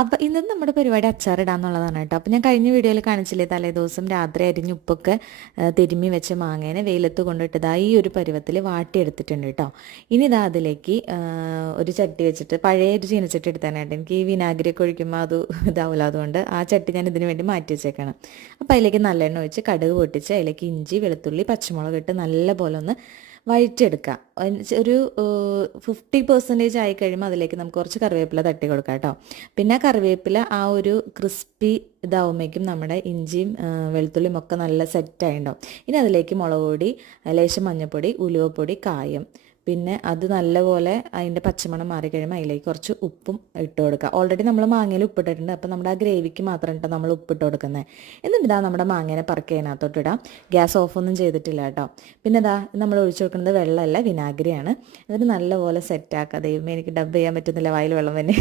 അപ്പോൾ ഇന്നത്തെ നമ്മുടെ പരിപാടി അച്ചാറിടാന്നുള്ളതാണ് കേട്ടോ. അപ്പോൾ ഞാൻ കഴിഞ്ഞ വീഡിയോയിൽ കാണിച്ചില്ലേ, തലേദിവസം രാത്രി അരിഞ്ഞ് ഉപ്പൊക്കെ തിരുമ്മി വെച്ച മാങ്ങേനെ വെയിലത്ത് കൊണ്ടിട്ടതാ ഈ ഒരു പരുവത്തിൽ വാട്ടിയെടുത്തിട്ടുണ്ട് കേട്ടോ. ഇനി ഇതാ അതിലേക്ക് ഒരു ചട്ടി വെച്ചിട്ട്, പഴയ ഒരു ചീനച്ചട്ടി എടുത്താനായിട്ട്, എനിക്ക് ഈ വിനാഗിരിയൊക്കെ ഒഴിക്കുമ്പോൾ അത് ഇതാവില്ല, അതുകൊണ്ട് ആ ചട്ടി ഞാൻ ഇതിന് വേണ്ടി മാറ്റി വെച്ചേക്കണം. അപ്പോൾ അതിലേക്ക് നല്ലെണ്ണ ഒഴിച്ച് കടുക് പൊട്ടിച്ച് അതിലേക്ക് ഇഞ്ചി, വെളുത്തുള്ളി, പച്ചമുളക് ഇട്ട് നല്ല പോലെ ഒന്ന് വഴറ്റിയെടുക്കുക. ഒരു 50% ആയി കഴിയുമ്പോൾ അതിലേക്ക് നമുക്ക് കുറച്ച് കറിവേപ്പില തട്ടി കൊടുക്കാം കേട്ടോ. പിന്നെ കറിവേപ്പില ആ ഒരു ക്രിസ്പി ഇതാവുമ്പോഴേക്കും നമ്മുടെ ഇഞ്ചിയും വെളുത്തുള്ളിയും ഒക്കെ നല്ല സെറ്റായിട്ടുണ്ടാവും. ഇനി അതിലേക്ക് മുളക് പൊടി, ലേശം മഞ്ഞൾപ്പൊടി, ഉലുവപ്പൊടി, കായം, പിന്നെ അത് നല്ലപോലെ അതിൻ്റെ പച്ചമണം മാറിക്കഴിയുമ്പോൾ അതിലേക്ക് കുറച്ച് ഉപ്പും ഇട്ട് കൊടുക്കുക. ഓൾറെഡി നമ്മൾ മാങ്ങയിൽ ഉപ്പിട്ടിട്ടുണ്ട്, അപ്പോൾ നമ്മുടെ ആ ഗ്രേവിക്ക് മാത്രം ഇട്ട് നമ്മൾ ഉപ്പിട്ട് കൊടുക്കുന്നത്. എന്നിട്ട് ഇതാ നമ്മുടെ മാങ്ങേനെ പറക്കി അതിനകത്തോട്ട് ഇടാം. ഗ്യാസ് ഓഫൊന്നും ചെയ്തിട്ടില്ല കേട്ടോ. പിന്നെ ഇതാ നമ്മൾ ഒഴിച്ചു കൊടുക്കുന്നത് വെള്ളമല്ല, വിനാഗിരിയാണ്. എന്നിട്ട് നല്ലപോലെ സെറ്റാക്കുക. ദൈവമേ, എനിക്ക് ഡബ് ചെയ്യാൻ പറ്റുന്നില്ല, വായിൽ വെള്ളം തന്നെ.